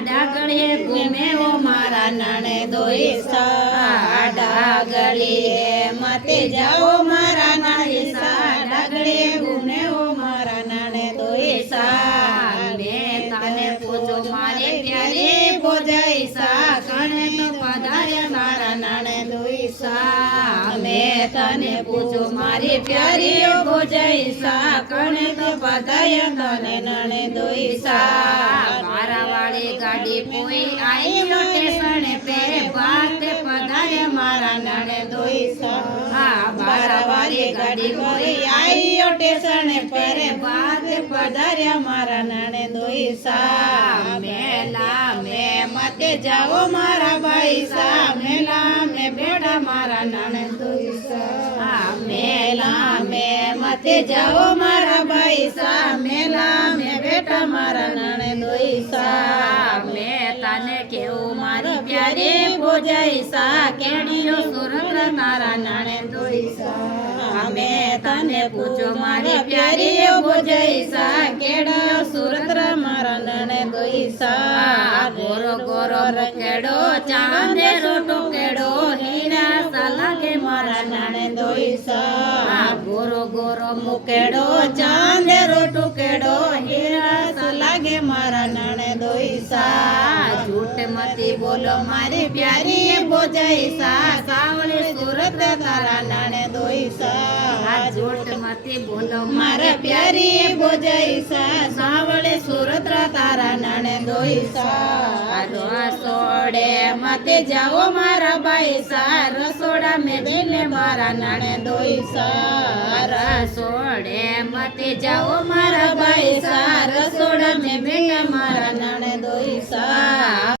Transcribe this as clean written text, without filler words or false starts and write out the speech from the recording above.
ડાગળીએ ઘૂમે ઓ મારા નાણે દોઈસા ડાગળીએ મતે જાઓ મારા નાણીસા ડાગળીએ ઘૂમે ઓ મારા નાણે દોઈસા મેં તને પૂછો મારે પ્યારે ભોજાઈસા કણે તો પધારે મારા નાણે દોઈસા મેં તને પૂછો મારી પ્યારી ભોજાઈસા કણે તો પધાય તને નાણે દોઈસા મારા વાળી ગાડી પોઈ આઈ સ્ટેશને પે ભાત પધારે મારા નાણે દોઈસા મારા વાળી ગાડી પોઈ આઈ સ્ટેશને પેરે ભાત પધાર્યા મારા નાણે દોઈસા મેલા મે મતે જાઓ મારા ભાઈસા મેલા મે બેડા મારા નાણે દોઈસા મેલા મે મતે જાઓ મારા ભાઈસા મેલા મે બેટા મારા નાણે દોઈસા મેં તને કેવું મારી પ્યારી ભોજાઈસા કેડીઓ સુરત તારા નાણે દોઈસા મેં તને પૂછો મારી પ્યારી ભોજાઈસા કેડીઓ સુરત મારા નાણે દોઈસા ગોરો ગોરો રંગેડો ચાંદેરો ટોકેડો હીરા સલાગે મારા નાણે દોઈસા ગોરો ગોરો મુકેડો ચાંદેરો ટુકેડો હીરા સલાગે મારા નાણે દોઈસા झूठ मती બોલો મારી પ્યારી ભોજાઈસા સાવળી સુરત તારા નાણે દોઈસા झूठ मती बोलो મારા પ્યારી ભોજાઈસા સાવળી સુરત તારા નાણે દોઈસા રસોડે મતે જાઓ મારા બાઈસા રસોડા મેં બેને મારા નાણે દોઈસા રસોડે મતી જાઓ મારા બાઈસા રસોડા મેં બેને મારા નાણે